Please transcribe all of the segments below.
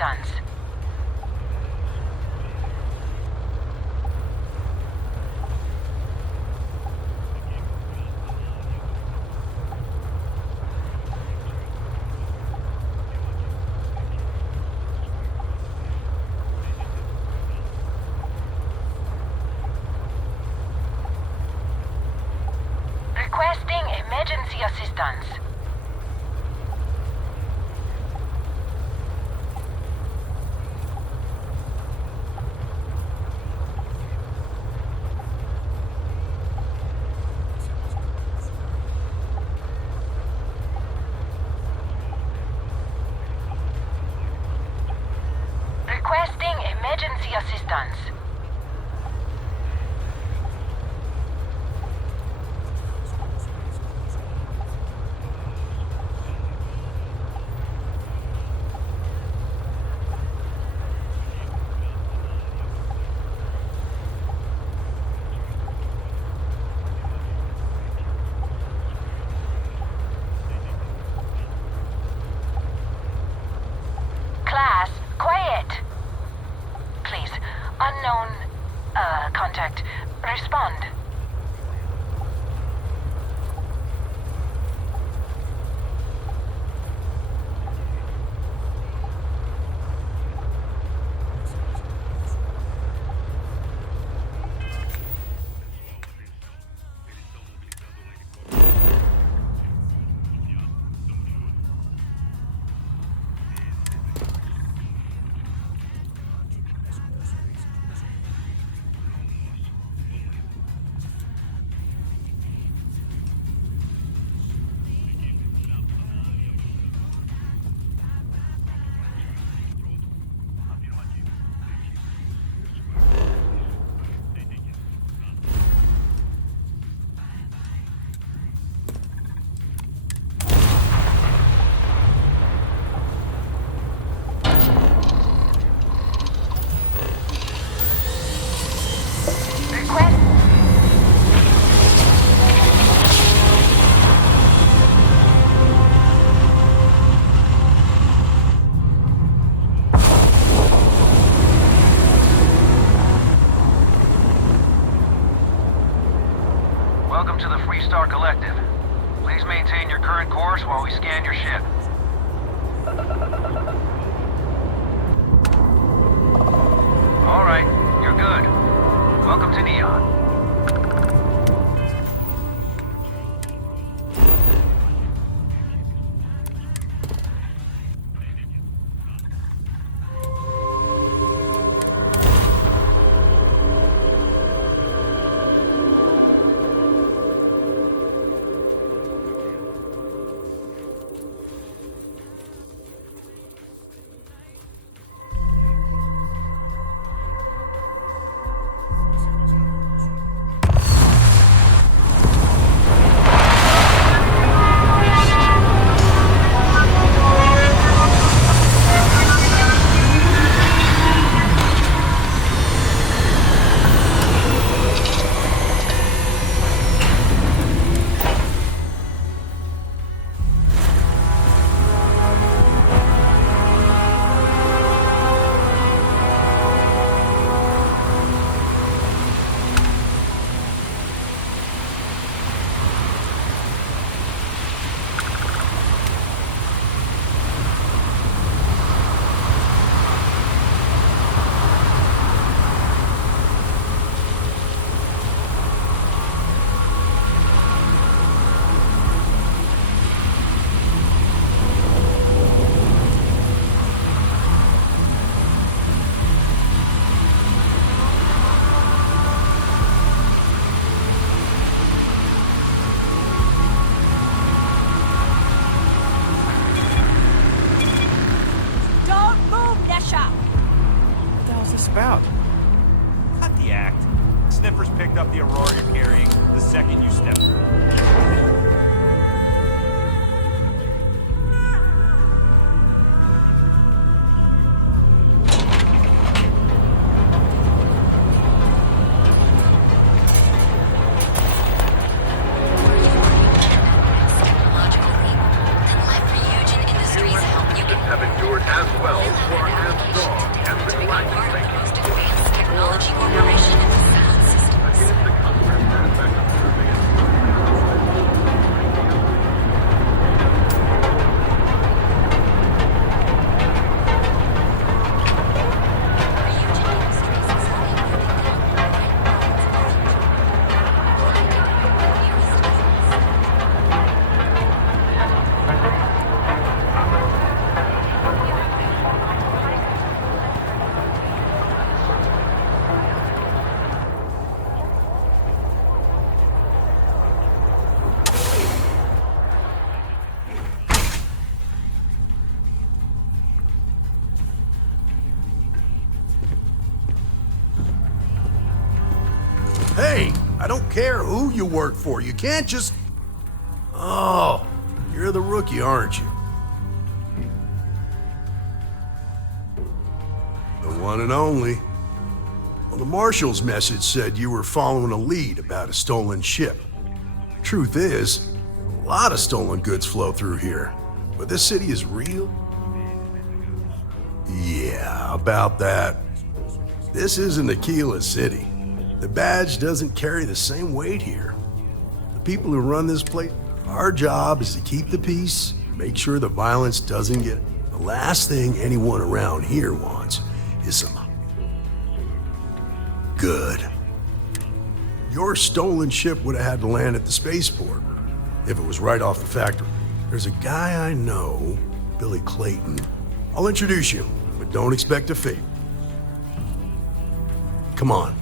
assistance. Requesting emergency assistance. Requesting emergency assistance. Class, quiet. Please, unknown, contact, respond. Request. Welcome to the Freestar Collective. Please maintain your current course while we scan your ship. All right, you're good. Welcome to Neon. About? Cut the act. Sniffers picked up the Aurora you're carrying the second you stepped through. Have endured Stewart as well for as strong as the galactic thinking. Technology corporation and sound systems. Against the customer satisfaction survey. Hey, I don't care who you work for. You can't just... Oh, you're the rookie, aren't you? The one and only. Well, the marshal's message said you were following a lead about a stolen ship. Truth is, a lot of stolen goods flow through here. But this city is real? Yeah, about that. This isn't Aquila City. The badge doesn't carry the same weight here. The people who run this place, our job is to keep the peace, make sure the violence doesn't get... The last thing anyone around here wants is some... good. Your stolen ship would have had to land at the spaceport if it was right off the factory. There's a guy I know, Billy Clayton. I'll introduce you, but don't expect a fee. Come on.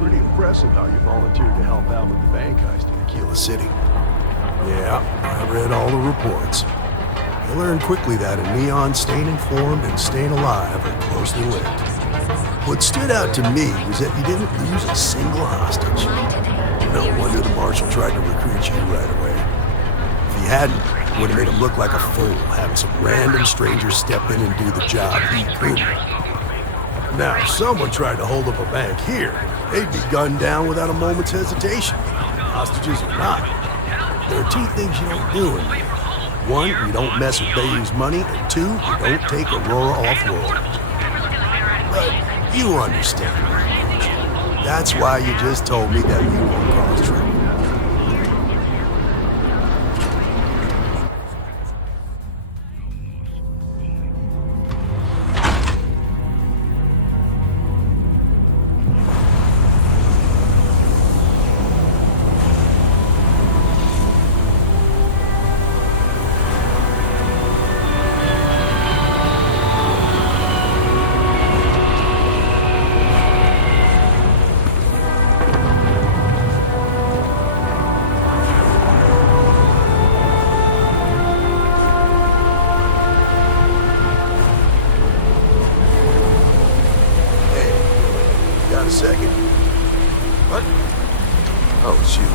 Pretty impressive how you volunteered to help out with the bank heist in Aquila City. Yeah, I read all the reports. I learned quickly that in Neon, staying informed and staying alive are closely linked. What stood out to me was that you didn't lose a single hostage. No wonder the marshal tried to recruit you right away. If he hadn't, it would have made him look like a fool, having some random stranger step in and do the job he couldn't. Now, if someone tried to hold up a bank here, they'd be gunned down without a moment's hesitation. Hostages or not. There are two things you don't do in here. One, you don't mess with Bayou's money, and two, you don't take Aurora off-world. But you understand, right? That's why you just told me that you won't cause trouble. A second? What? Oh, it's you.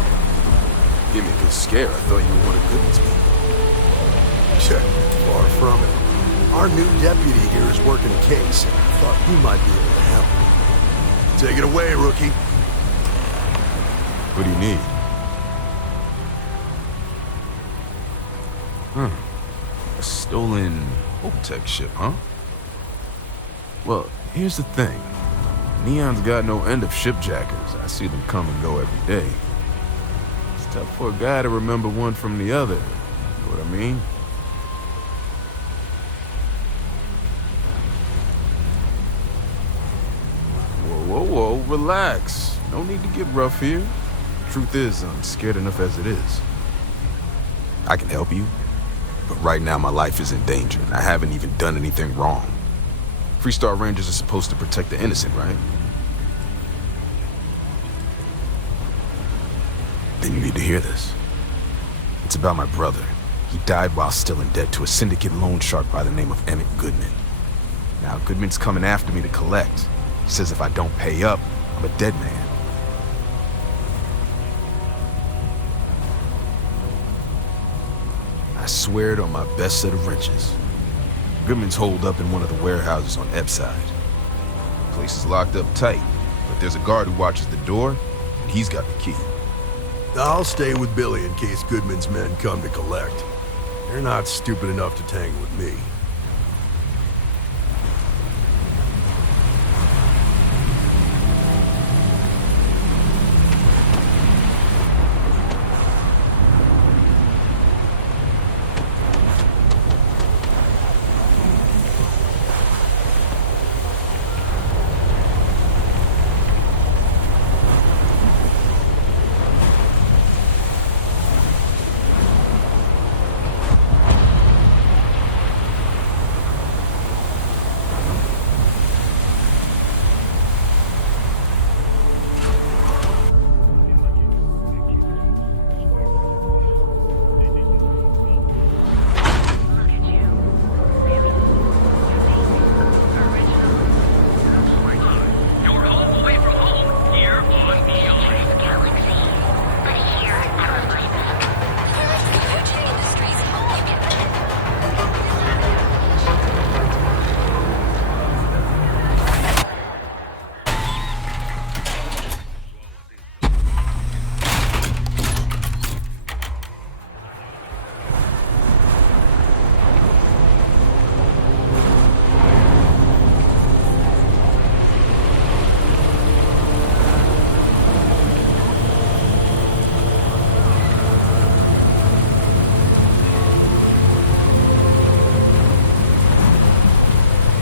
Gave me a good scare. I thought you were one of Goodman's people. Sure, far from it. Our new deputy here is working a case, and I thought you might be able to help. Take it away, rookie. What do you need? A stolen Optech ship, huh? Well, here's the thing. Neon's got no end of shipjackers. I see them come and go every day. It's tough for a guy to remember one from the other. You know what I mean? Whoa, relax. No need to get rough here. Truth is, I'm scared enough as it is. I can help you, but right now my life is in danger, and I haven't even done anything wrong. Freestar Rangers are supposed to protect the innocent, right? Then you need to hear this. It's about my brother. He died while still in debt to a syndicate loan shark by the name of Emmett Goodman. Now, Goodman's coming after me to collect. He says if I don't pay up, I'm a dead man. swear it on my best set of wrenches. Goodman's holed up in one of the warehouses on Epps side. The place is locked up tight, but there's a guard who watches the door, and he's got the key. I'll stay with Billy in case Goodman's men come to collect. They're not stupid enough to tangle with me.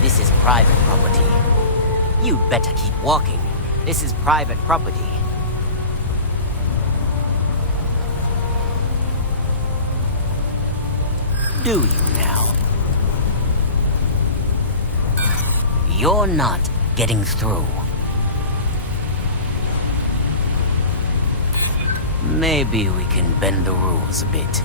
This is private property. You better keep walking. This is private property. Do you now? You're not getting through. Maybe we can bend the rules a bit.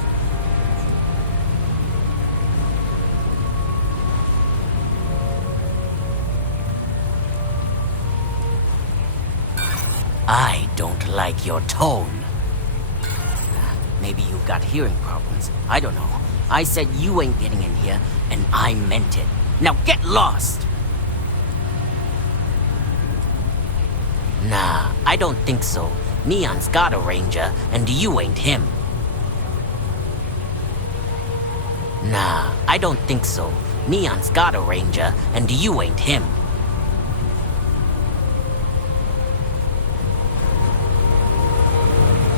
I don't like your tone. Maybe you've got hearing problems. I don't know. I said you ain't getting in here, and I meant it. Now get lost! Nah, I don't think so. Neon's got a ranger, and you ain't him. Nah, I don't think so. Neon's got a ranger, and you ain't him.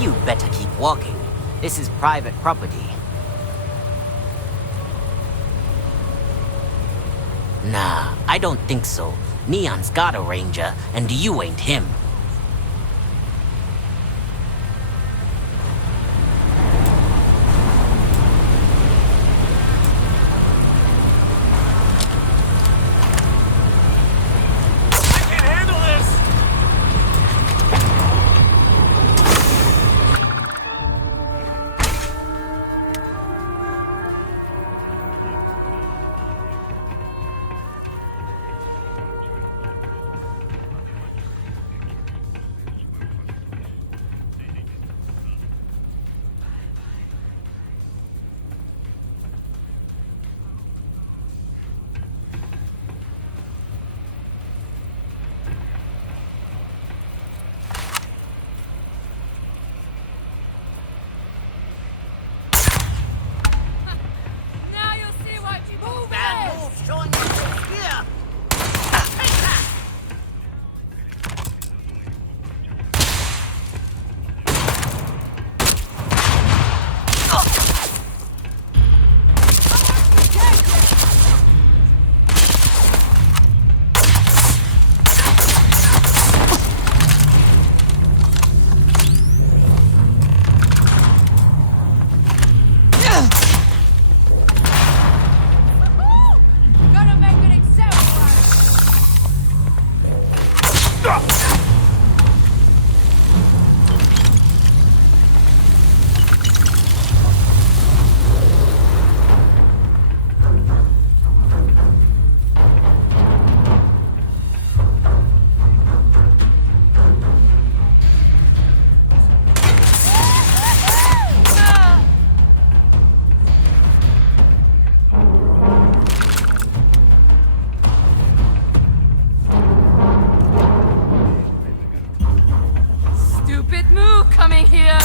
You better keep walking. This is private property. Nah, I don't think so. Neon's got a ranger, and you ain't him. stupid move coming here.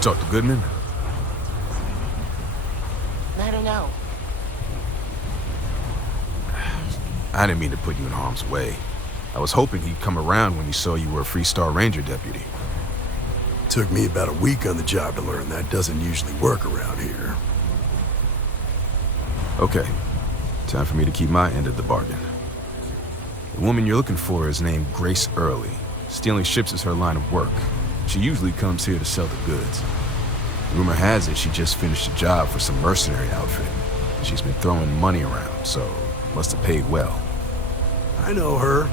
Talk to Goodman? I don't know. I didn't mean to put you in harm's way. I was hoping he'd come around when he saw you were a Freestar Ranger deputy. Took me about a week on the job to learn that doesn't usually work around here. Okay, time for me to keep my end of the bargain. The woman you're looking for is named Grace Early. Stealing ships is her line of work. She usually comes here to sell the goods. Rumor has it she just finished a job for some mercenary outfit. She's been throwing money around, so must have paid well. I know her.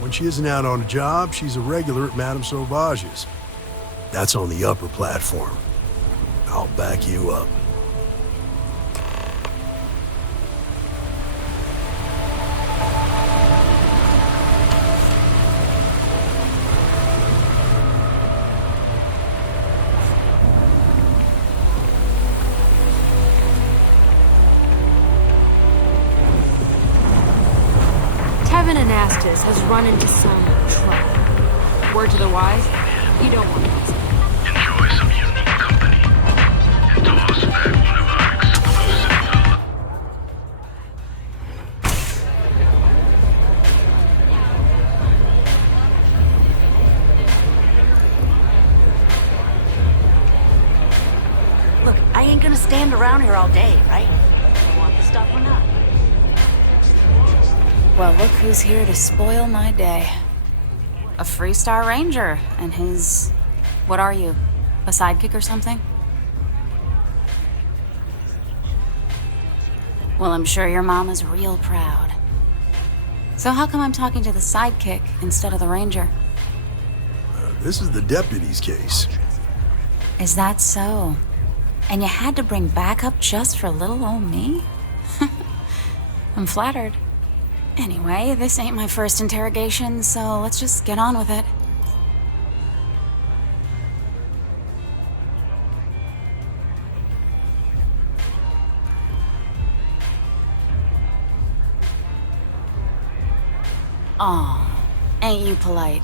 When she isn't out on a job, she's a regular at Madame Sauvage's. That's on the upper platform. I'll back you up. Has run into some trouble. Word to the wise, you don't want to. Enjoy some unique company. And toss back one of our exclusive... Look, I ain't gonna stand around here all day, right? You want the stuff or not? Well, look who's here to spoil my day. A Freestar Ranger and his... What are you? A sidekick or something? Well, I'm sure your mom is real proud. So how come I'm talking to the sidekick instead of the Ranger? This is the deputy's case. Is that so? And you had to bring backup just for little old me? I'm flattered. Anyway, this ain't my first interrogation, so let's just get on with it. Aw, ain't you polite?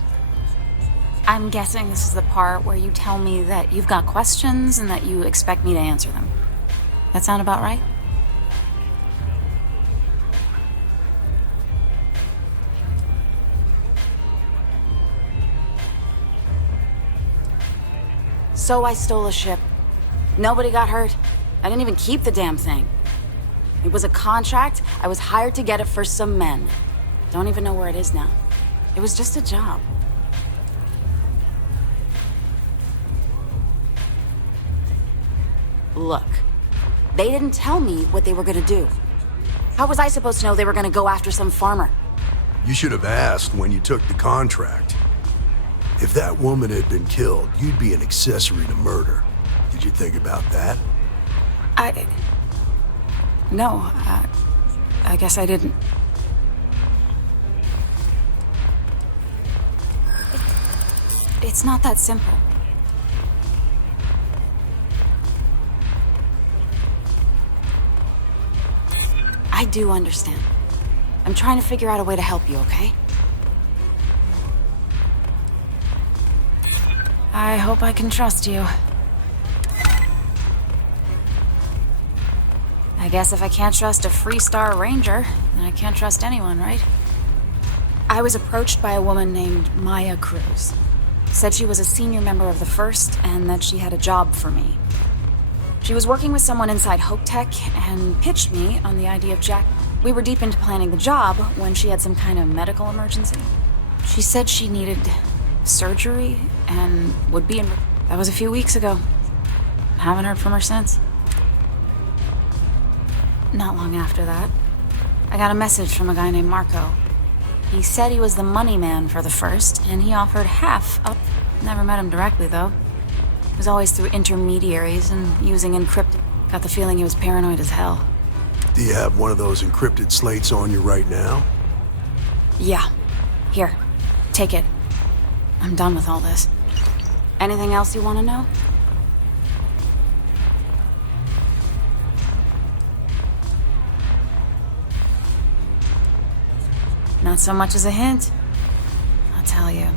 I'm guessing this is the part where you tell me that you've got questions and that you expect me to answer them. That sound about right? So I stole a ship. Nobody got hurt. I didn't even keep the damn thing. It was a contract. I was hired to get it for some men. Don't even know where it is now. It was just a job. Look, they didn't tell me what they were gonna do. How was I supposed to know they were gonna go after some farmer? You should have asked when you took the contract. If that woman had been killed, you'd be an accessory to murder. Did you think about that? No, I guess I didn't. It's not that simple. I do understand. I'm trying to figure out a way to help you, okay? I hope I can trust you. I guess if I can't trust a Freestar Ranger, then I can't trust anyone, right? I was approached by a woman named Maya Cruz. Said she was a senior member of the First and that she had a job for me. She was working with someone inside Hope Tech and pitched me on the idea of Jack. We were deep into planning the job when she had some kind of medical emergency. She said she needed surgery and would be in... That was a few weeks ago. Haven't heard from her since. Not long after that, I got a message from a guy named Marco. He said he was the money man for the First, and he offered half up. Never met him directly, though. It was always through intermediaries and using encrypted. Got the feeling he was paranoid as hell. Do you have one of those encrypted slates on you right now? Yeah. Here. Take it. I'm done with all this. Anything else you want to know? Not so much as a hint. I'll tell you.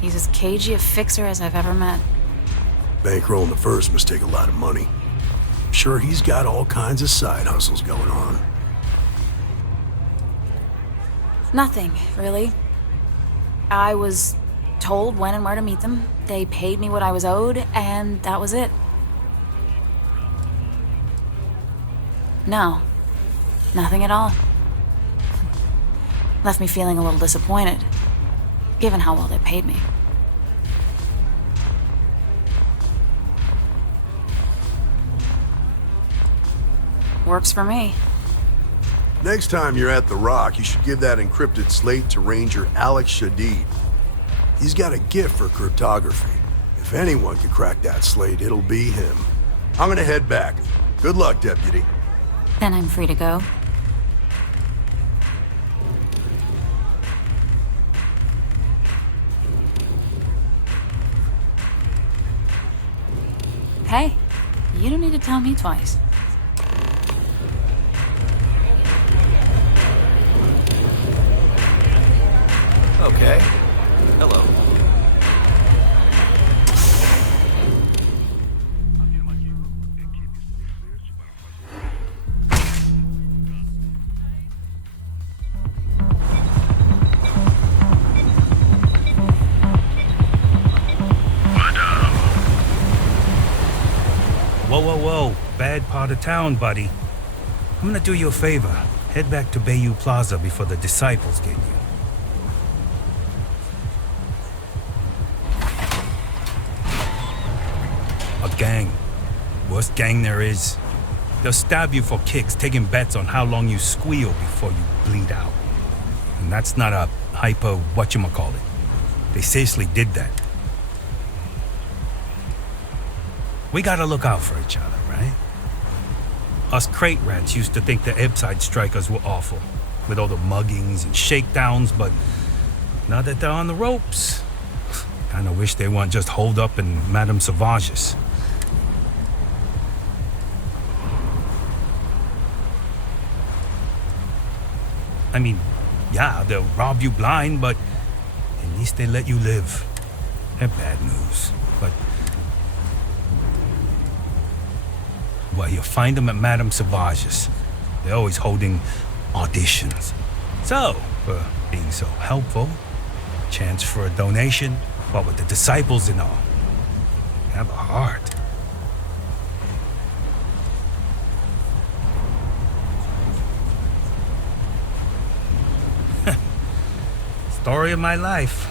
He's as cagey a fixer as I've ever met. Bankrolling the First must take a lot of money. I'm sure he's got all kinds of side hustles going on. Nothing, really. I was told when and where to meet them. They paid me what I was owed, and that was it. No. Nothing at all. Left me feeling a little disappointed, given how well they paid me. Works for me. Next time you're at the Rock, you should give that encrypted slate to Ranger Alex Shadid. He's got a gift for cryptography. If anyone can crack that slate, it'll be him. I'm gonna head back. Good luck, Deputy. Then I'm free to go. Hey, you don't need to tell me twice. Okay. Hello. Whoa. Bad part of town, buddy. I'm gonna do you a favor. Head back to Bayou Plaza before the disciples get you. A gang. Worst gang there is. They'll stab you for kicks, taking bets on how long you squeal before you bleed out. And that's not a hyper whatchamacallit. They seriously did that. We gotta look out for each other, right? Us crate rats used to think the Ebbside strikers were awful, with all the muggings and shakedowns, but now that they're on the ropes, kinda wish they weren't just holed up in Madame Sauvage's. I mean, yeah, they'll rob you blind, but at least they let you live. They're bad news, but... Well, you'll find them at Madame Sauvage's. They're always holding auditions. So, for being so helpful, chance for a donation, what with the disciples and all. Have a heart. Story of my life.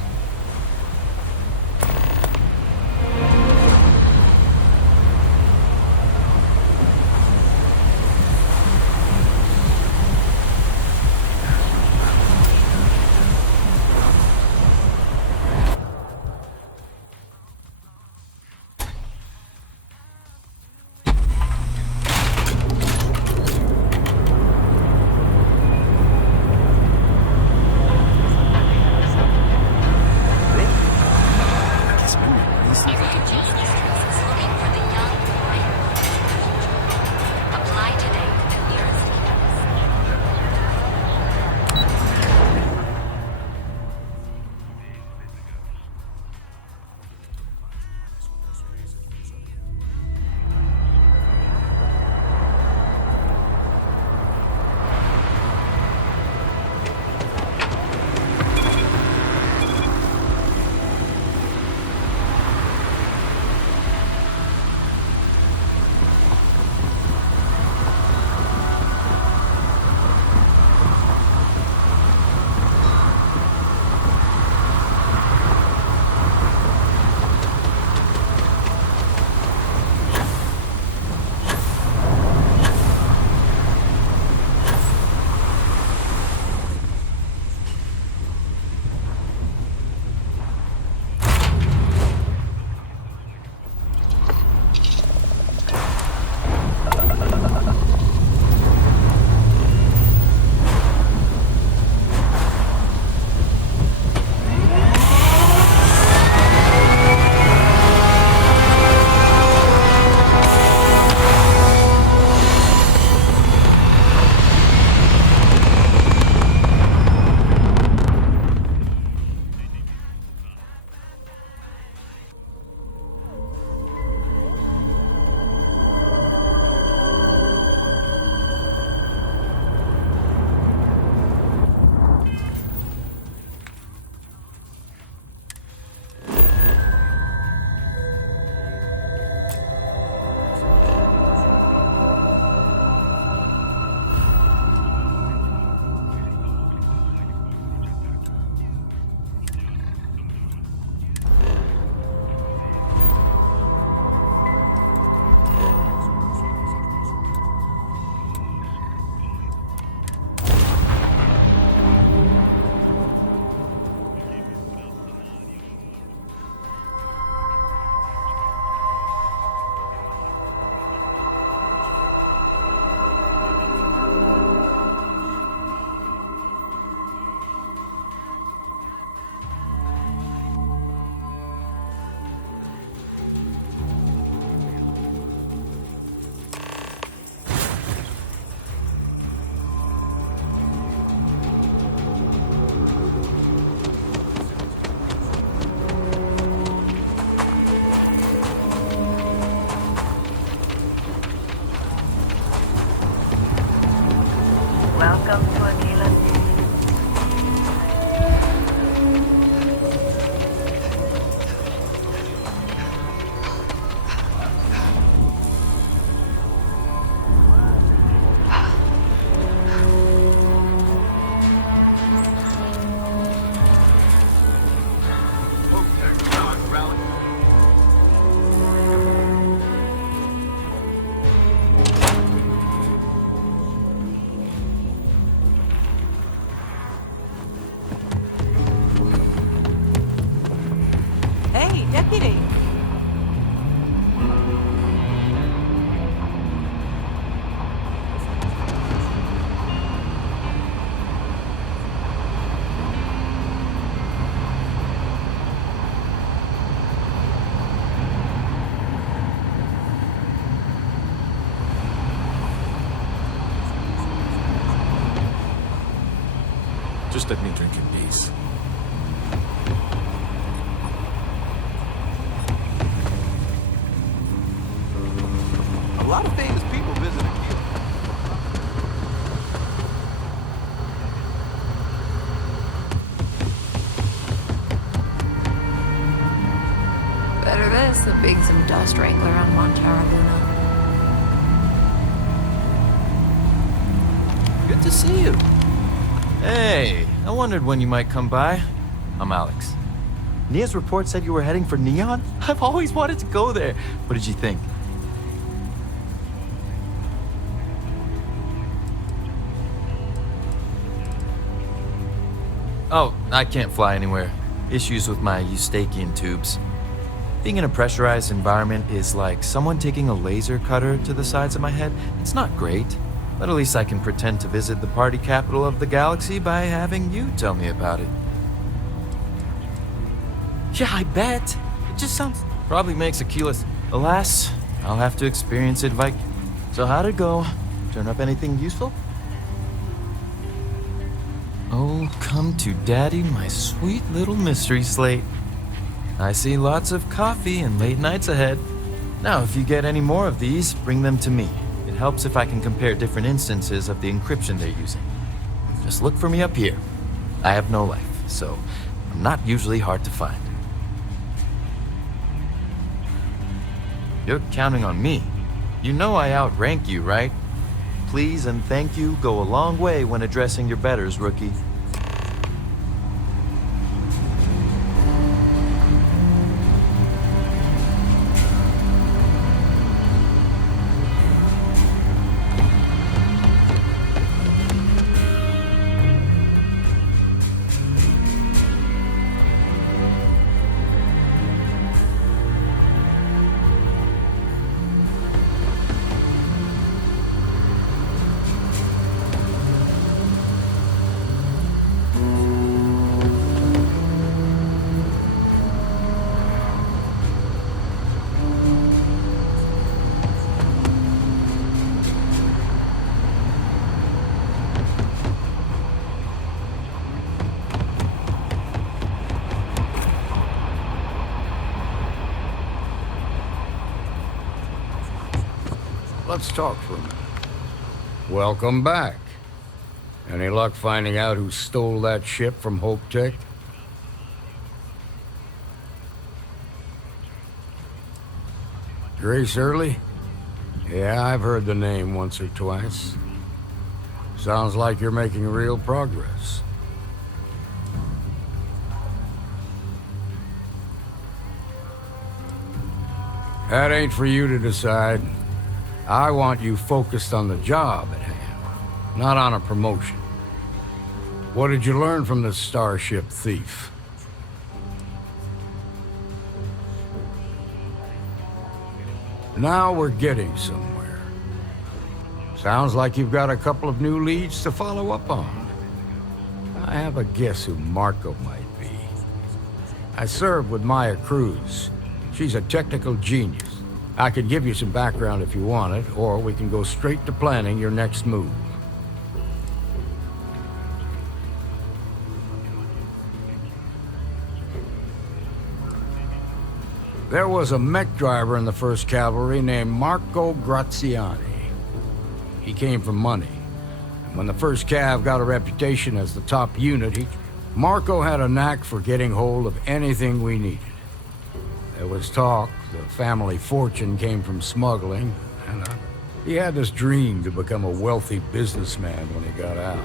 rally. Hey, deputy. Just let me drink in peace. A lot of famous people visit Aquila. Better this than being some dust wrangler on Montara Luna. Good to see you. Hey, I wondered when you might come by. I'm Alex. Nia's report said you were heading for Neon? I've always wanted to go there. What did you think? Oh, I can't fly anywhere. Issues with my Eustachian tubes. Being in a pressurized environment is like someone taking a laser cutter to the sides of my head. It's not great, but at least I can pretend to visit the party capital of the galaxy by having you tell me about it. Yeah, I bet. It just sounds... probably makes Aquila... Alas, I'll have to experience it So how'd it go? Turn up anything useful? Oh, come to daddy, my sweet little mystery slate. I see lots of coffee and late nights ahead. Now, if you get any more of these, bring them to me. It helps if I can compare different instances of the encryption they're using. Just look for me up here. I have no life, so I'm not usually hard to find. You're counting on me. You know I outrank you, right? Please and thank you go a long way when addressing your betters, rookie. Let's talk for a minute. Welcome back. Any luck finding out who stole that ship from Hope Tech? Grace Early? Yeah, I've heard the name once or twice. Sounds like you're making real progress. That ain't for you to decide. I want you focused on the job at hand, not on a promotion. What did you learn from the starship thief? Now we're getting somewhere. Sounds like you've got a couple of new leads to follow up on. I have a guess who Marco might be. I served with Maya Cruz. She's a technical genius. I could give you some background if you want it, or we can go straight to planning your next move. There was a mech driver in the 1st Cavalry named Marco Graziani. He came from money. And when the 1st Cav got a reputation as the top unit, Marco had a knack for getting hold of anything we needed. There was talk the family fortune came from smuggling, and he had this dream to become a wealthy businessman when he got out.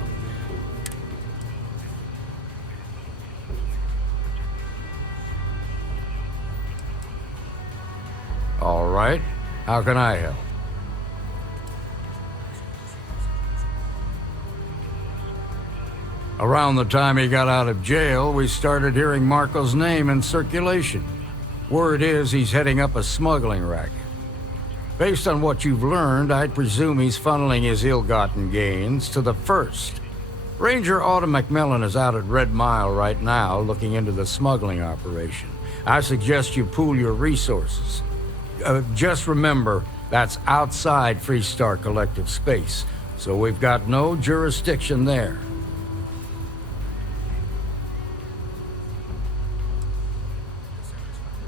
All right. How can I help? Around the time he got out of jail, we started hearing Marco's name in circulation. Word is he's heading up a smuggling racket. Based on what you've learned, I'd presume he's funneling his ill-gotten gains to the First. Ranger Autumn McMillan is out at Red Mile right now looking into the smuggling operation. I suggest you pool your resources. Just remember, that's outside Freestar Collective space, so we've got no jurisdiction there.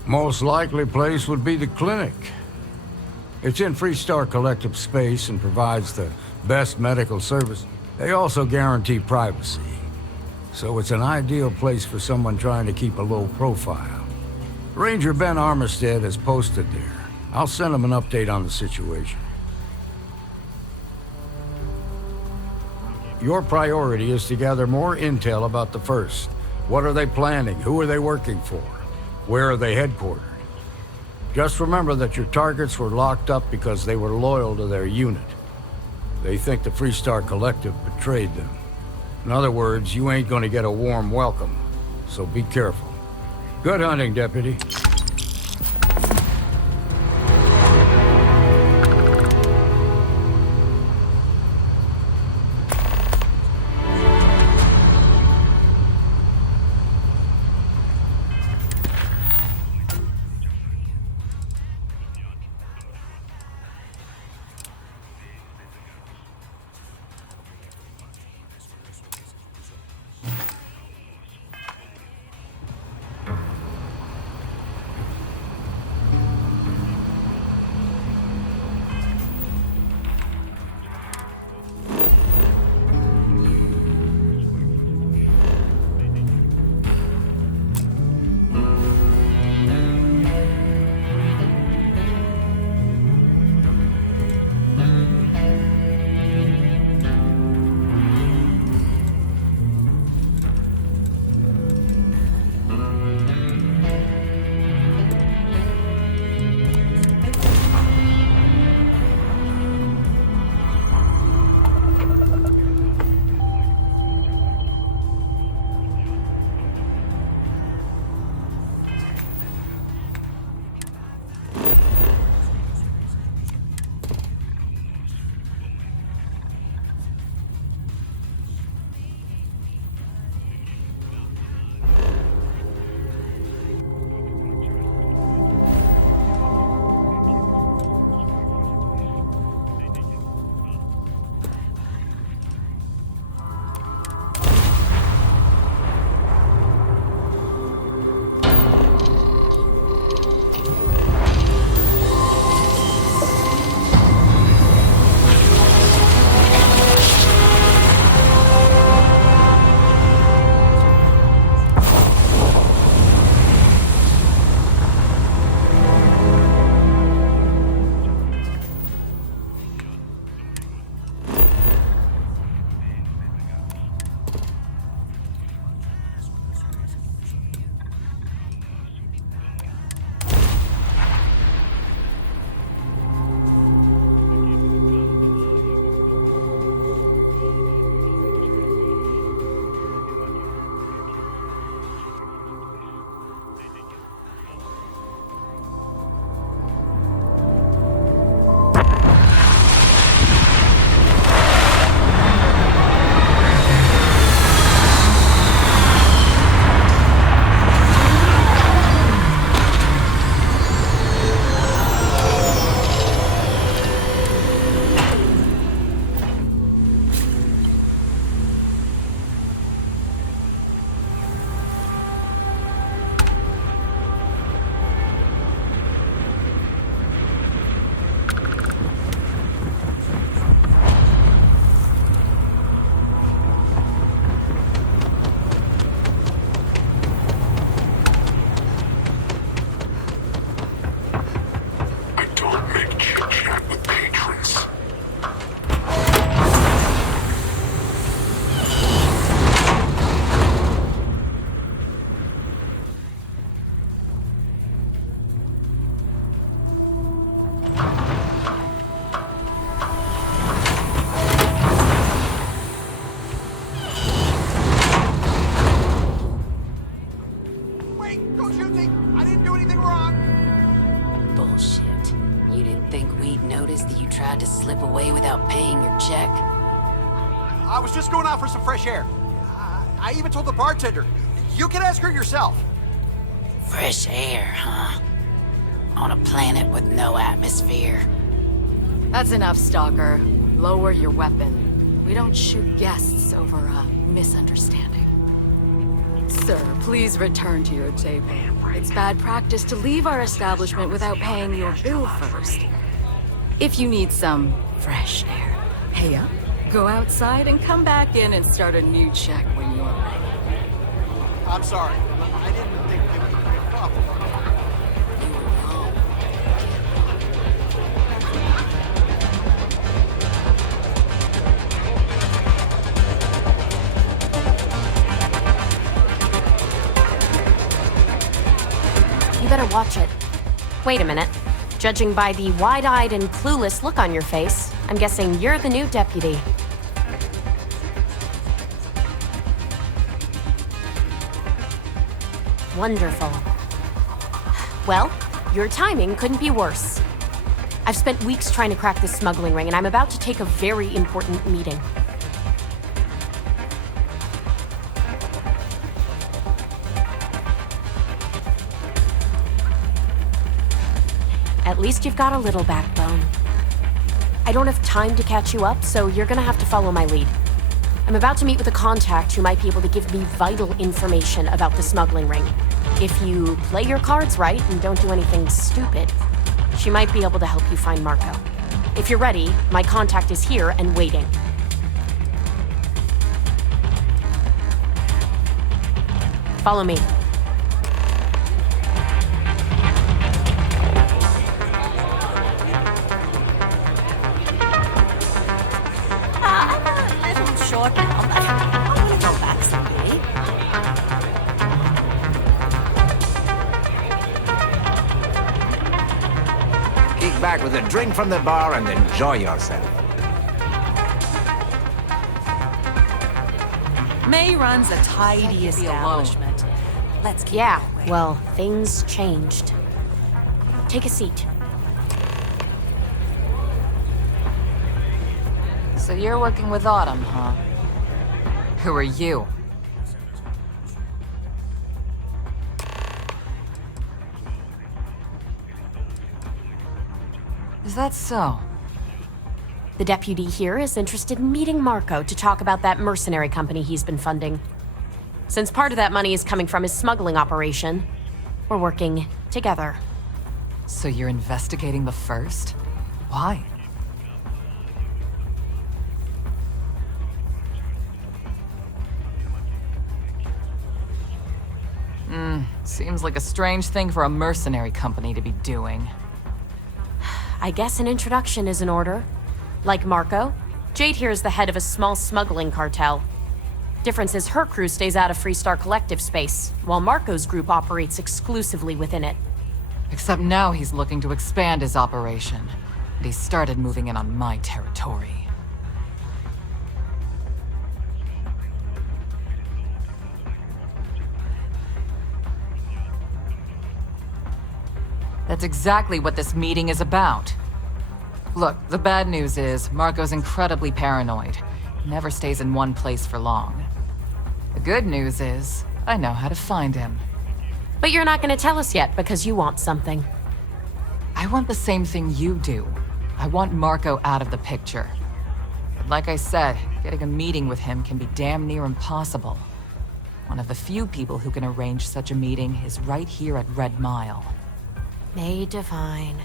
Most likely place would be the clinic. It's in Freestar Collective space and provides the best medical service. They also guarantee privacy. So it's an ideal place for someone trying to keep a low profile. Ranger Ben Armistead is posted there. I'll send him an update on the situation. Your priority is to gather more intel about the First. What are they planning? Who are they working for? Where are they headquartered? Just remember that your targets were locked up because they were loyal to their unit. They think the Freestar Collective betrayed them. In other words, you ain't gonna get a warm welcome, so be careful. Good hunting, Deputy. I didn't do anything wrong. Bullshit. You didn't think we'd notice that you tried to slip away without paying your check? I was just going out for some fresh air. I even told the bartender. You can ask her yourself. Fresh air, huh? On a planet with no atmosphere. That's enough, Stalker. Lower your weapon. We don't shoot guests over a misunderstanding. Sir, please return to your table. It's bad practice to leave our establishment without paying your bill first. If you need some fresh air, pay up, go outside, and come back in and start a new check when you're ready. I'm sorry. I didn't think it would be a problem. You better watch it. Wait a minute. Judging by the wide-eyed and clueless look on your face, I'm guessing you're the new deputy. Wonderful. Well, your timing couldn't be worse. I've spent weeks trying to crack this smuggling ring, and I'm about to take a very important meeting. At least you've got a little backbone. I don't have time to catch you up, so you're gonna have to follow my lead. I'm about to meet with a contact who might be able to give me vital information about the smuggling ring. If you play your cards right and don't do anything stupid, she might be able to help you find Marco. If you're ready, my contact is here and waiting. Follow me. Short now, but I want to go back someday. Kick back with a drink from the bar and enjoy yourself. May runs a tidy establishment. Let's keep Yeah, well, things changed. Take a seat. So you're working with Autumn, huh? Who are you? Is that so? The deputy here is interested in meeting Marco to talk about that mercenary company he's been funding. Since part of that money is coming from his smuggling operation, we're working together. So you're investigating the first? Why? Seems like a strange thing for a mercenary company to be doing. I guess an introduction is in order. Like Marco, Jade here is the head of a small smuggling cartel. Difference is her crew stays out of Freestar Collective space, while Marco's group operates exclusively within it. Except now he's looking to expand his operation, and he started moving in on my territory. That's exactly what this meeting is about. Look, the bad news is Marco's incredibly paranoid. Never stays in one place for long. The good news is I know how to find him. But you're not going to tell us yet because you want something. I want the same thing you do. I want Marco out of the picture. But like I said, getting a meeting with him can be damn near impossible. One of the few people who can arrange such a meeting is right here at Red Mile. May divine.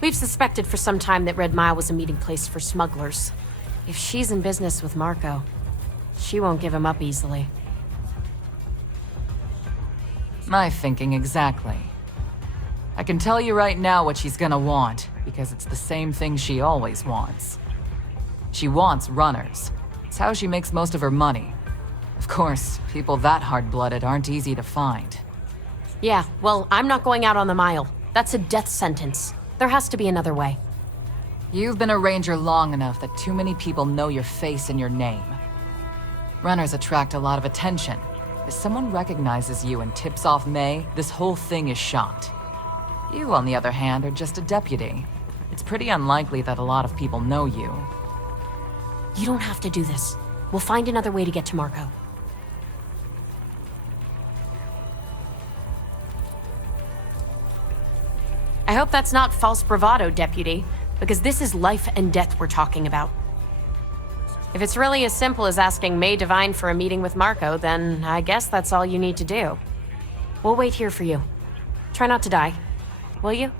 We've suspected for some time that Red Mile was a meeting place for smugglers. If she's in business with Marco, she won't give him up easily. My thinking exactly. I can tell you right now what she's gonna want, because it's the same thing she always wants. She wants runners. It's how she makes most of her money. Of course, people that hard-blooded aren't easy to find. Yeah, well, I'm not going out on the mile. That's a death sentence. There has to be another way. You've been a ranger long enough that too many people know your face and your name. Runners attract a lot of attention. If someone recognizes you and tips off May, this whole thing is shot. You, on the other hand, are just a deputy. It's pretty unlikely that a lot of people know you. You don't have to do this. We'll find another way to get to Marco. I hope that's not false bravado, Deputy, because this is life and death we're talking about. If it's really as simple as asking May Divine for a meeting with Marco, then I guess that's all you need to do. We'll wait here for you. Try not to die, will you?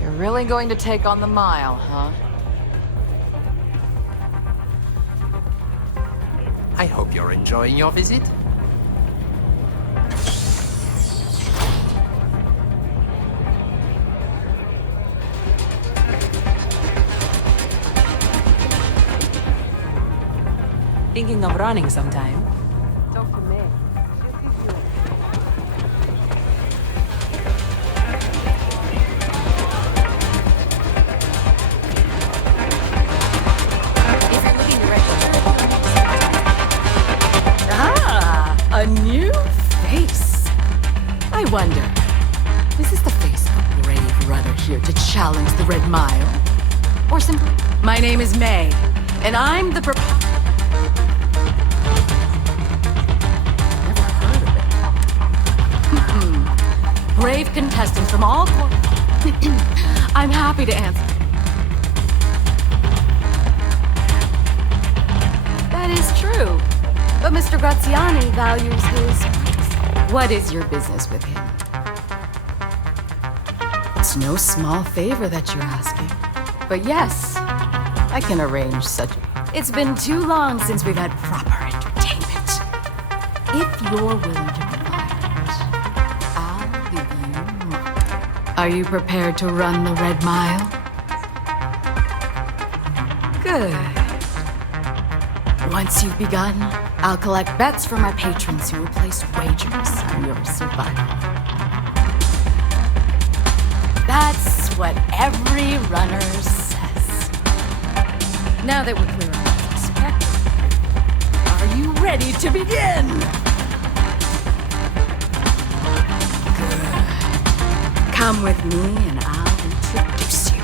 You're really going to take on the mile, huh? I hope you're enjoying your visit. Thinking of running sometime? Talk to me. A new face. I wonder, is this the face of a brave runner here to challenge the Red Mile? Or simply, my name is May, and I'm the Never heard of it. Brave contestants from all corners. I'm happy to answer. That is true. But Mr. Graziani values his privacy. What is your business with him? It's no small favor that you're asking. But yes, I can arrange such. It's been too long since we've had proper entertainment. If you're willing to provide it, I'll give you more. Are you prepared to run the Red Mile? Good. Once you've begun, I'll collect bets from my patrons who will place wagers on your survival. That's what every runner says. Now that we're clear on what's expected, are you ready to begin? Good. Come with me and I'll introduce you.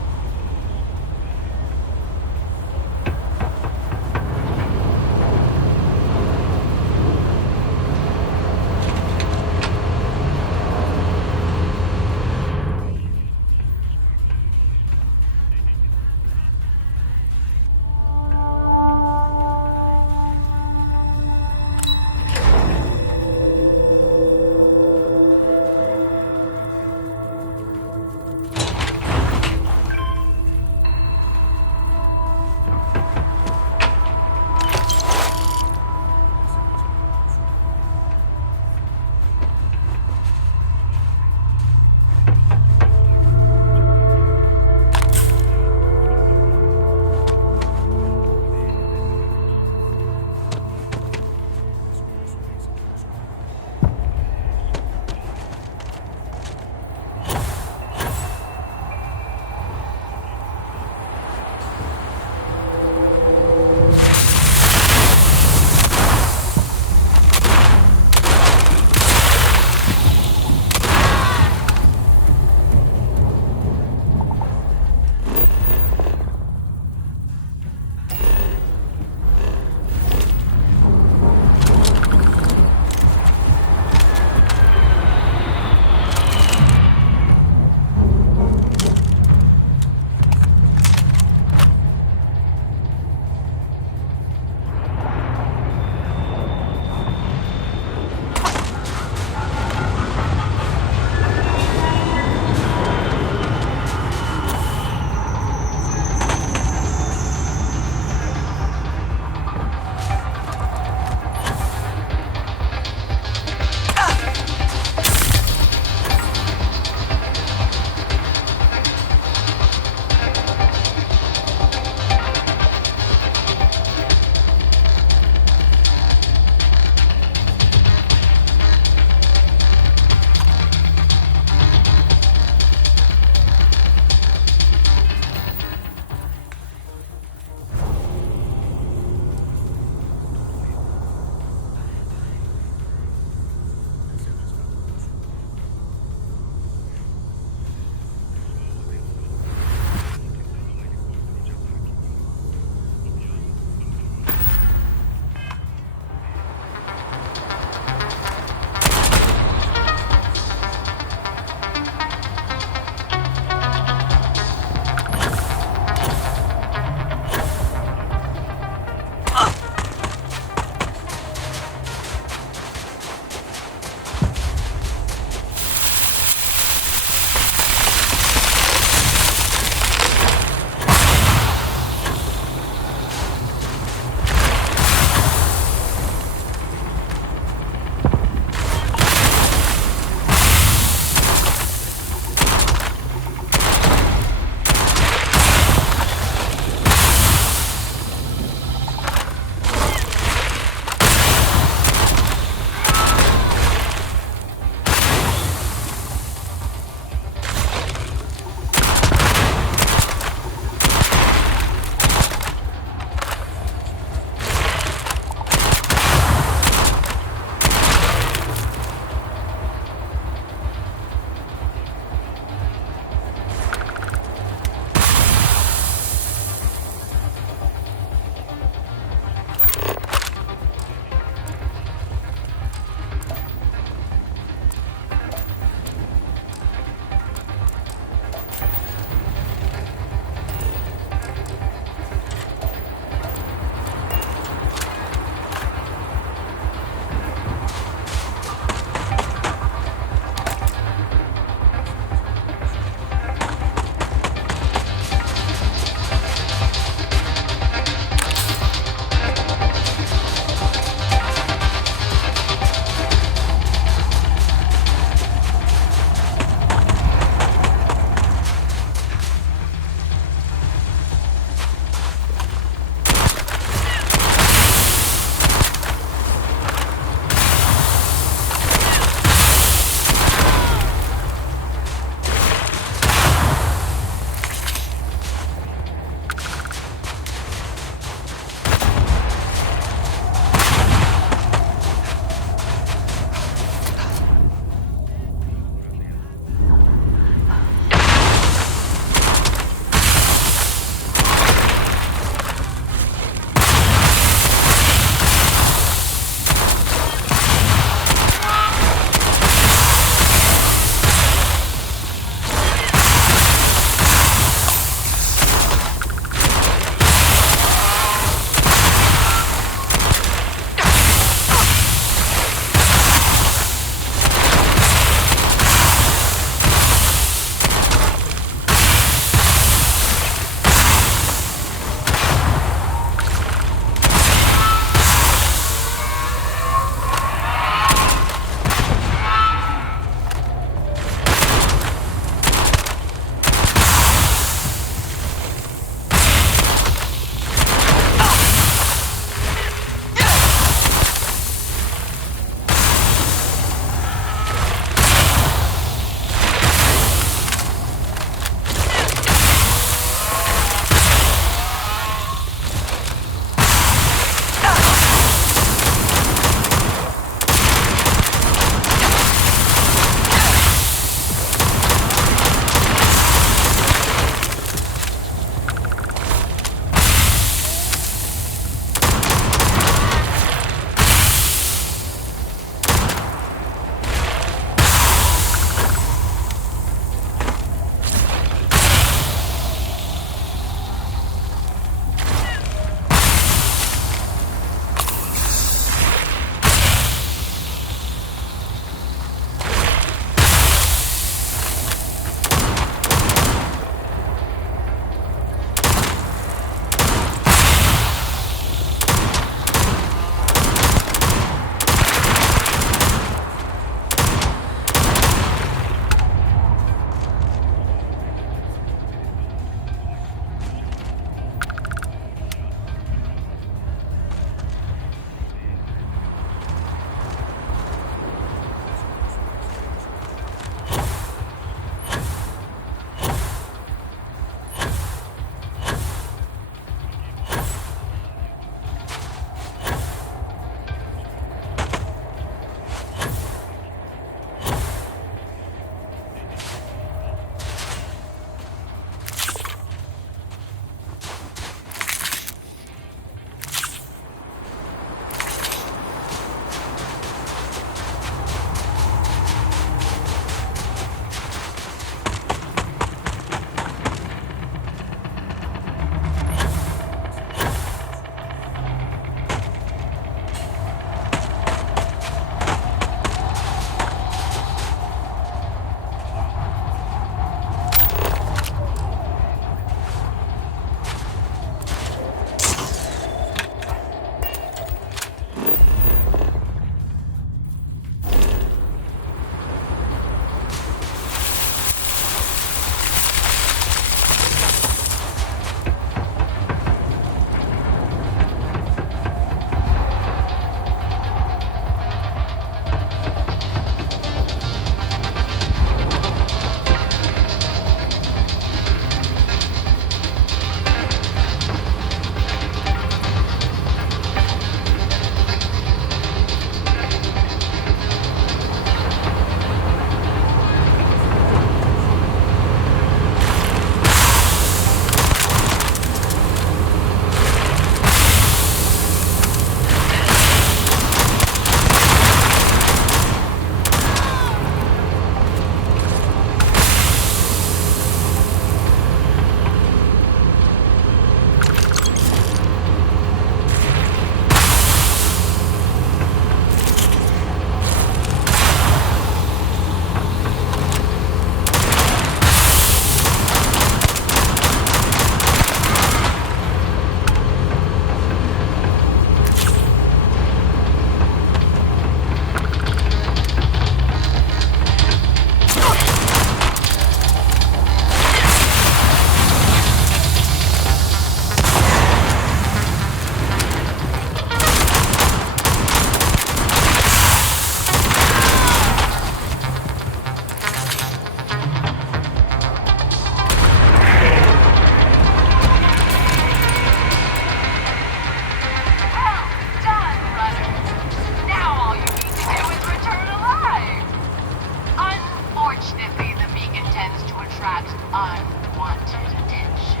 attract unwanted attention.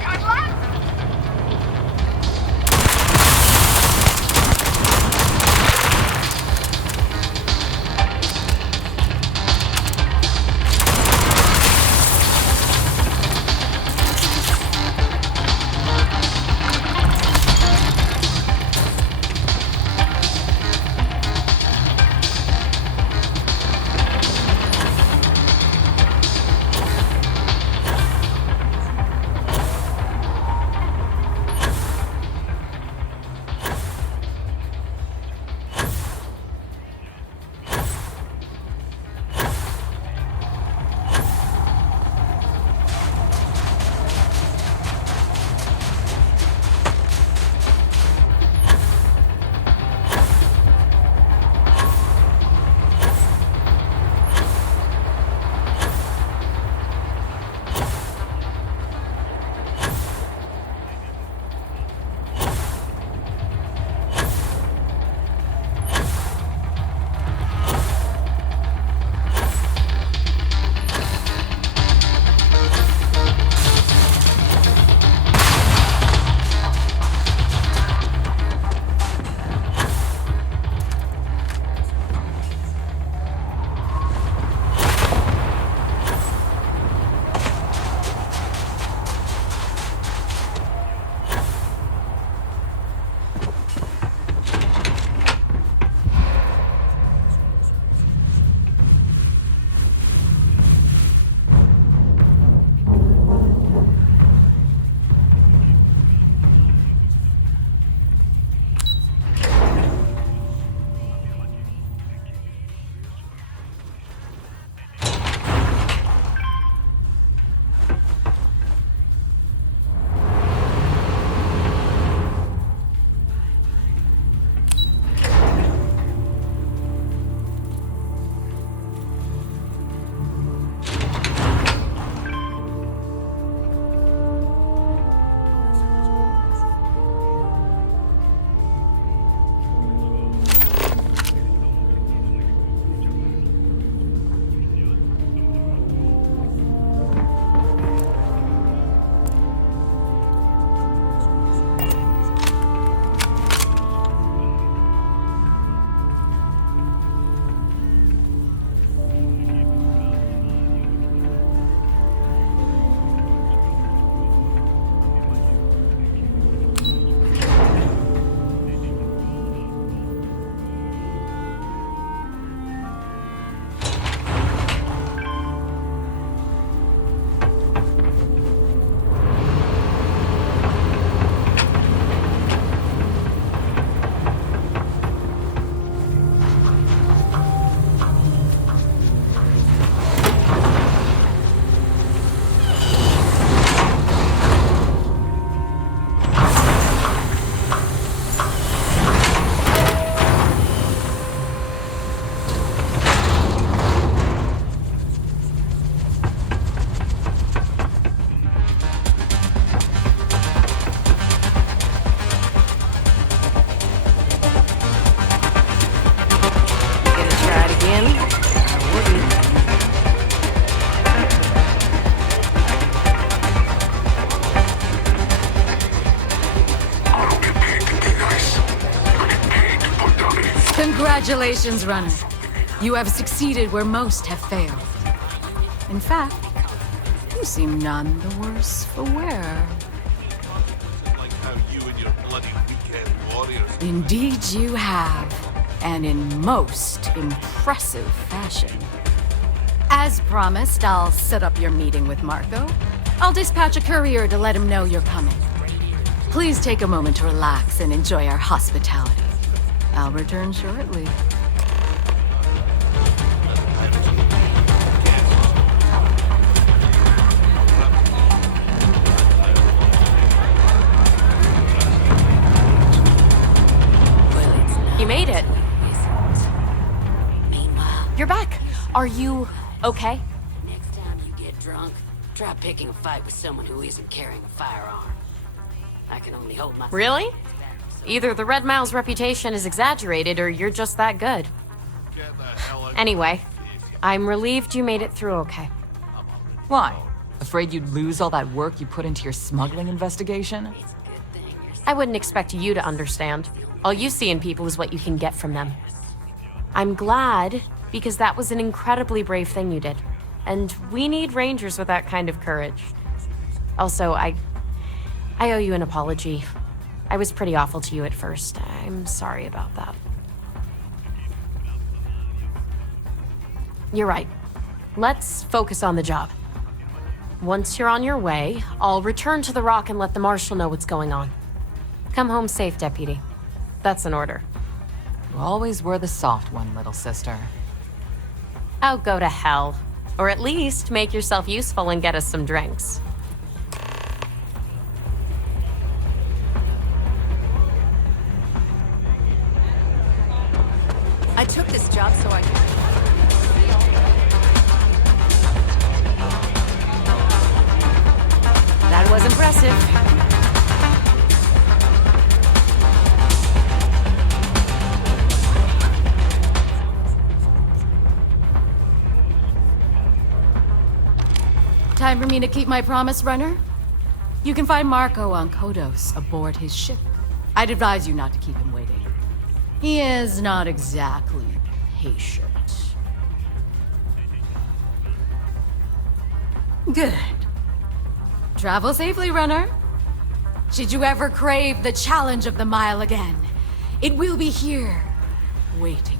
Good luck! Congratulations, runner. You have succeeded where most have failed. In fact, you seem none the worse for wear. Like how you and your bloody weekend warriors. Indeed you have, and in most impressive fashion. As promised, I'll set up your meeting with Marco. I'll dispatch a courier to let him know you're coming. Please take a moment to relax and enjoy our hospitality. I'll return shortly. You made it. You're back. Are you okay? Next time you get drunk, try picking a fight with someone who isn't carrying a firearm. I can only hold my... Really? Either the Red Mile's reputation is exaggerated or you're just that good. Anyway, I'm relieved you made it through okay. Why? Afraid you'd lose all that work you put into your smuggling investigation? I wouldn't expect you to understand. All you see in people is what you can get from them. I'm glad, because that was an incredibly brave thing you did. And we need rangers with that kind of courage. Also, I owe you an apology. I was pretty awful to you at first. I'm sorry about that. You're right. Let's focus on the job. Once you're on your way, I'll return to the Rock and let the Marshal know what's going on. Come home safe, Deputy. That's an order. You always were the soft one, little sister. Oh, go to hell. Or at least make yourself useful and get us some drinks. I took this job so I could... That was impressive. Time for me to keep my promise, runner? You can find Marco on Kodos aboard his ship. I'd advise you not to keep him waiting. He is not exactly patient. Good. Travel safely, runner. Should you ever crave the challenge of the mile again, it will be here, waiting.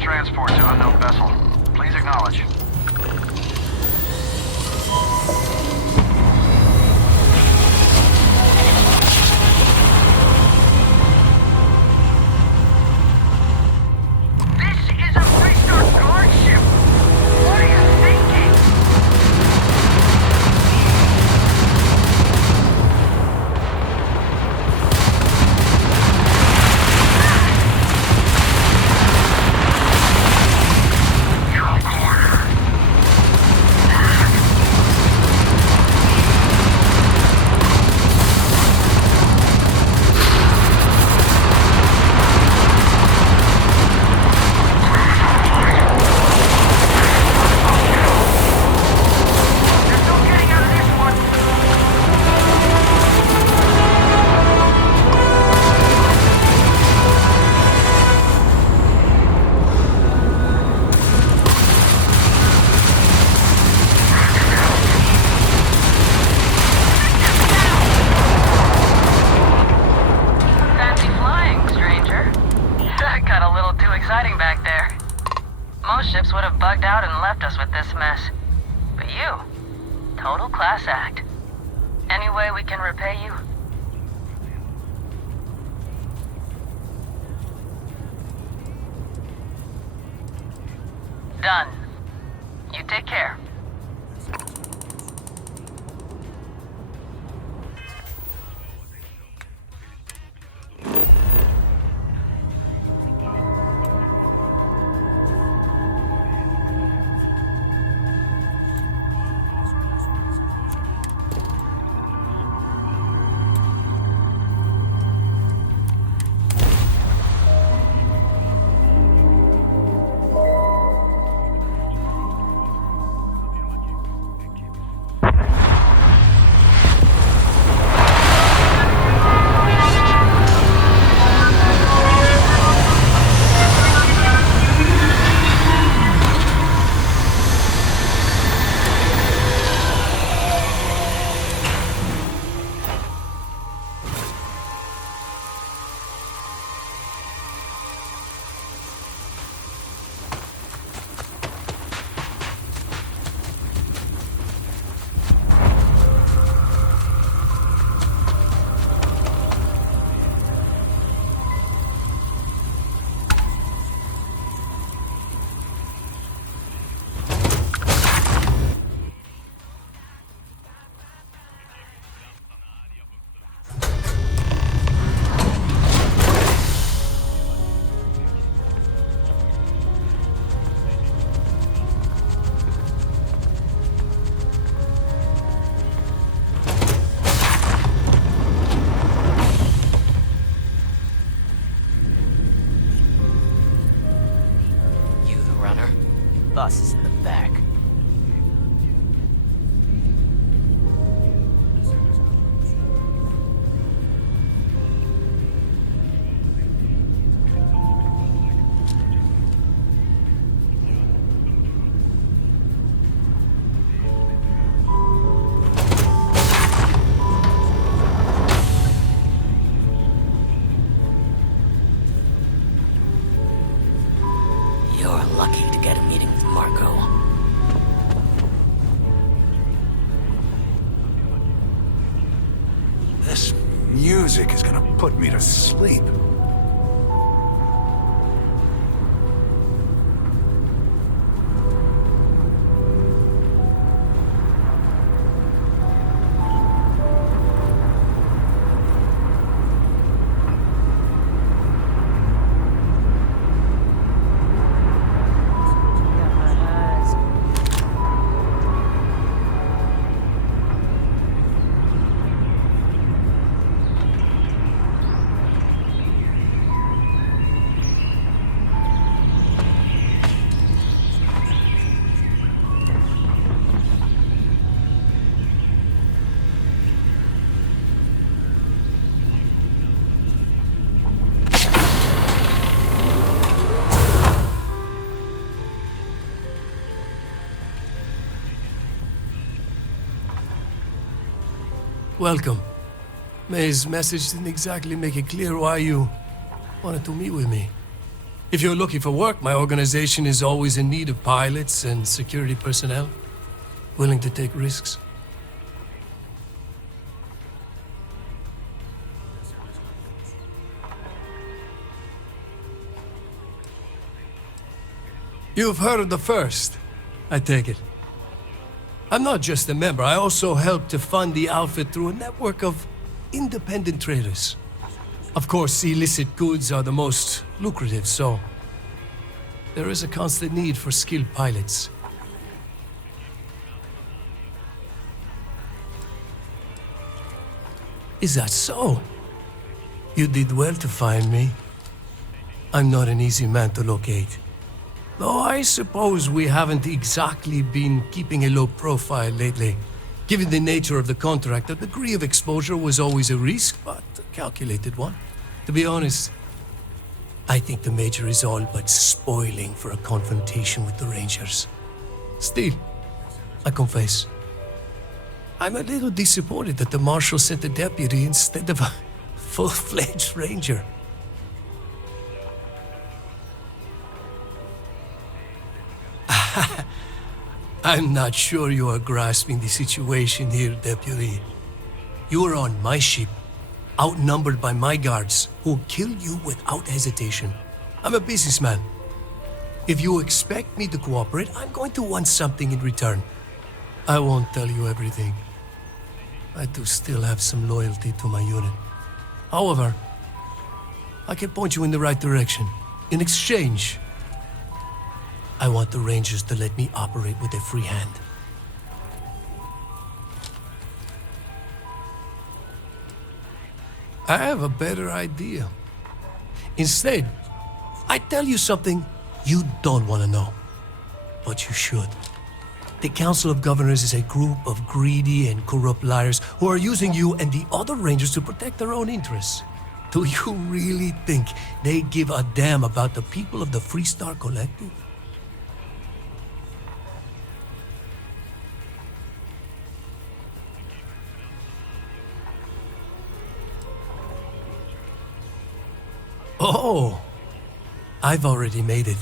Transport to unknown vessel. Please acknowledge. This is a three-star guard ship. What are you thinking? Your corner. logged out and left us with this mess. But you, total class act. Any way we can repay you? Done. You take care. Bus is in the back. You're lucky to get a meeting with Marco. This music is gonna put me to sleep. Welcome. May's message didn't exactly make it clear why you wanted to meet with me. If you're looking for work, my organization is always in need of pilots and security personnel, willing to take risks. You've heard of the First, I take it. I'm not just a member, I also help to fund the outfit through a network of independent traders. Of course, illicit goods are the most lucrative, so there is a constant need for skilled pilots. Is that so? You did well to find me. I'm not an easy man to locate. Though I suppose we haven't exactly been keeping a low profile lately. Given the nature of the contract, a degree of exposure was always a risk, but a calculated one. To be honest, I think the Major is all but spoiling for a confrontation with the Rangers. Still, I confess, I'm a little disappointed that the Marshal sent a deputy instead of a full-fledged Ranger. I'm not sure you are grasping the situation here, Deputy. You are on my ship, outnumbered by my guards, who'll kill you without hesitation. I'm a businessman. If you expect me to cooperate, I'm going to want something in return. I won't tell you everything. I do still have some loyalty to my unit. However, I can point you in the right direction. In exchange, I want the Rangers to let me operate with a free hand. I have a better idea. Instead, I tell you something you don't want to know. But you should. The Council of Governors is a group of greedy and corrupt liars who are using you and the other Rangers to protect their own interests. Do you really think they give a damn about the people of the Freestar Collective? Oh, I've already made it.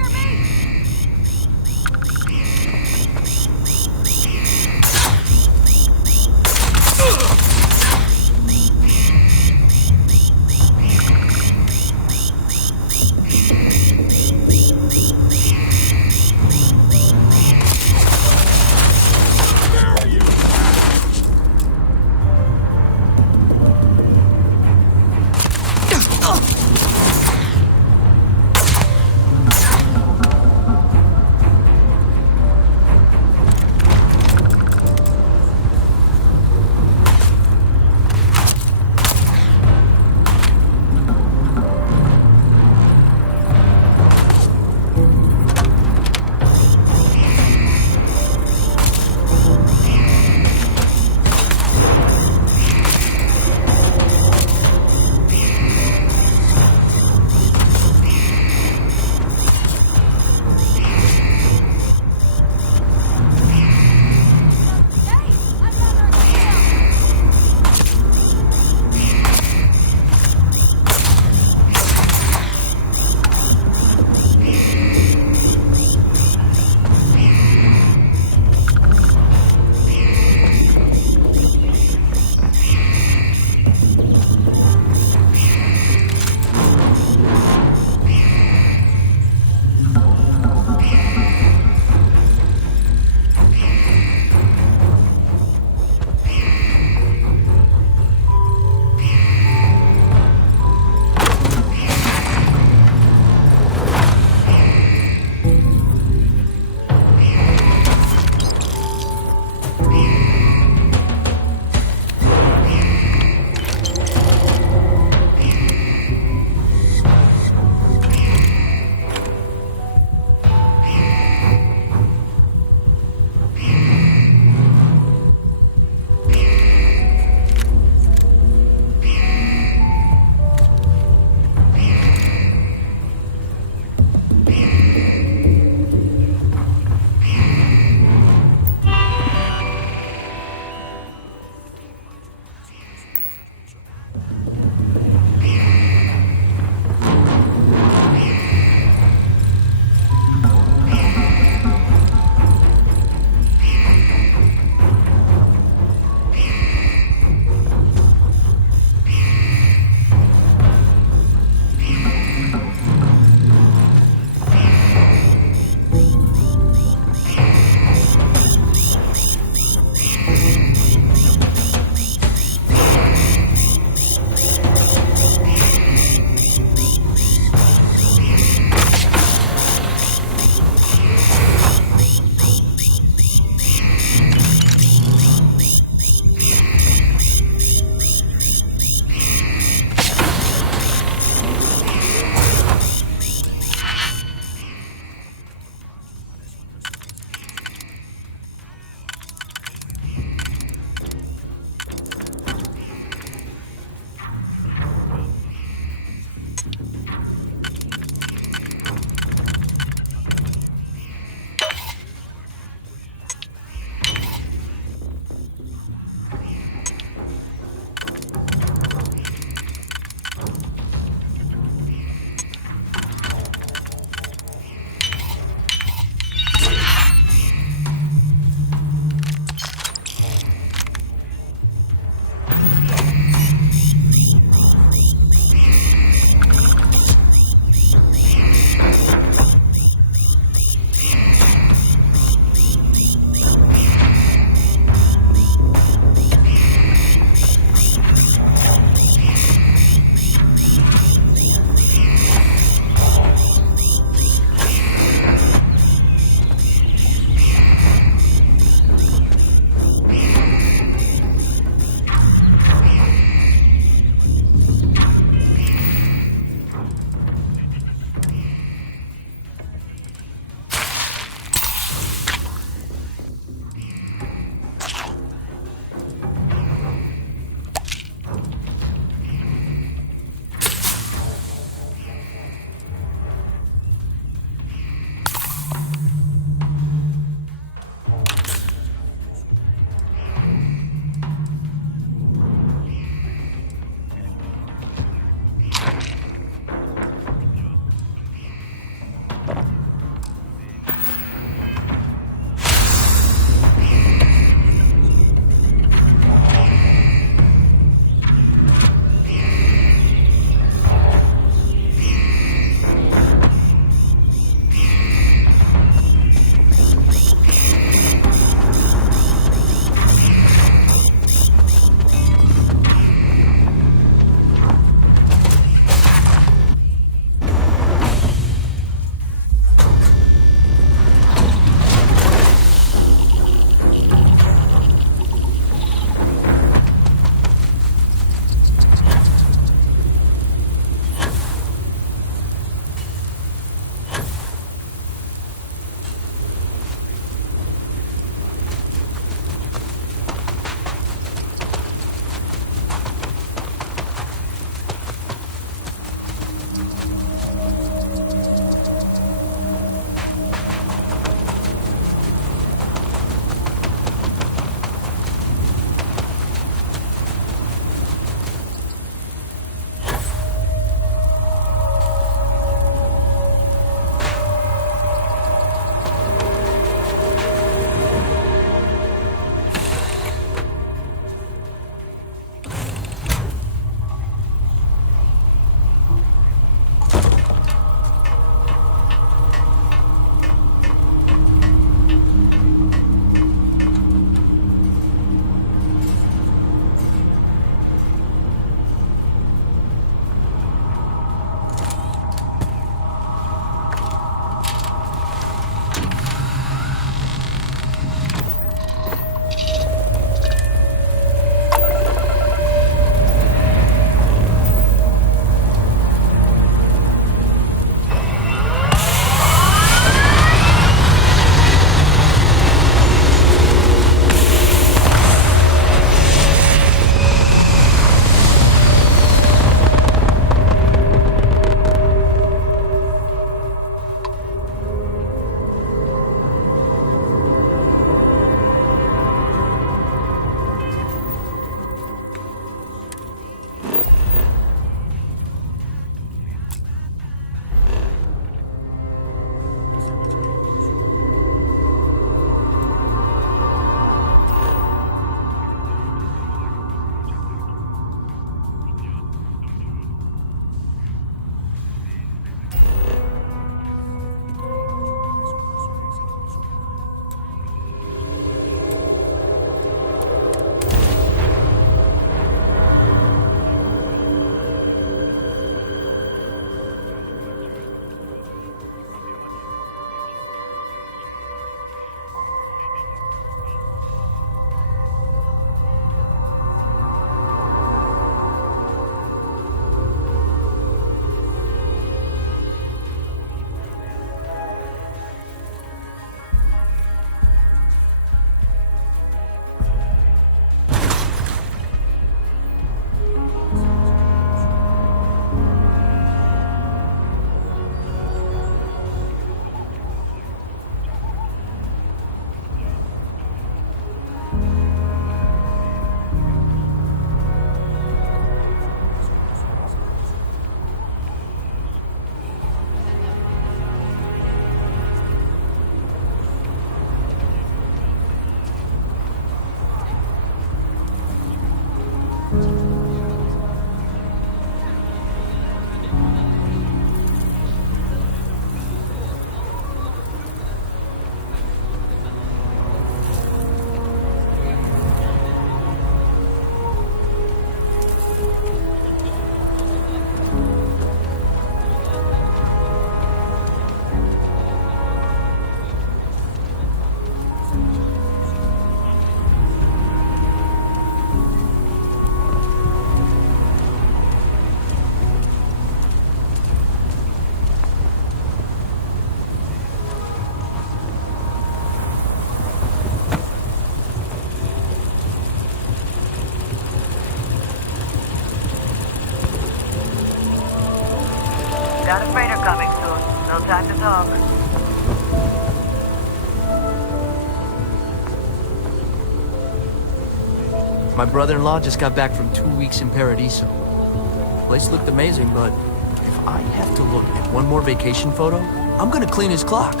My brother-in-law just got back from 2 weeks in Paradiso. The place looked amazing, but if I have to look at one more vacation photo, I'm gonna clean his clock.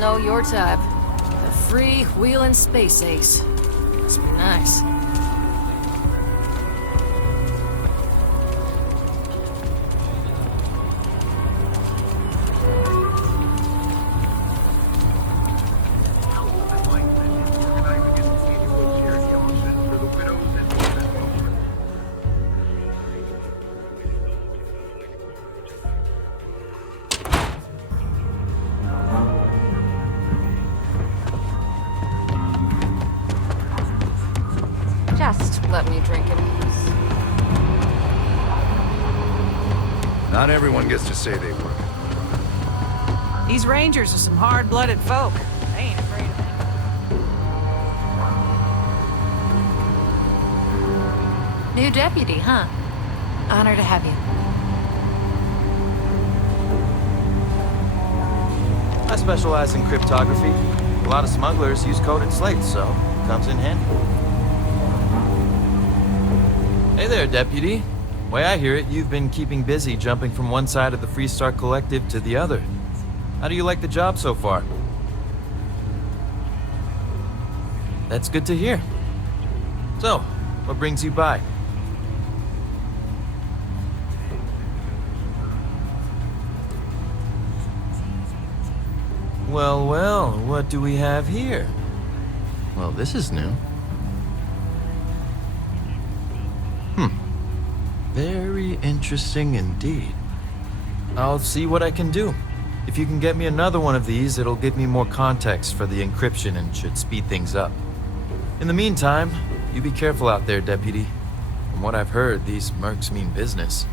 Know your type. A free wheeling space ace. Must be nice. Just let me drink in peace. Not everyone gets to say they work. These Rangers are some hard-blooded folk. They ain't afraid of anything. New deputy, huh? Honor to have you. I specialize in cryptography. A lot of smugglers use coded slates, so it comes in handy. Hey there, Deputy. Way I hear it, you've been keeping busy jumping from one side of the Freestar Collective to the other. How do you like the job so far? That's good to hear. So, what brings you by? Well, well, what do we have here? Well, this is new. Very interesting indeed. I'll see what I can do. If you can get me another one of these, it'll give me more context for the encryption and should speed things up. In the meantime, you be careful out there, Deputy. From what I've heard, these mercs mean business.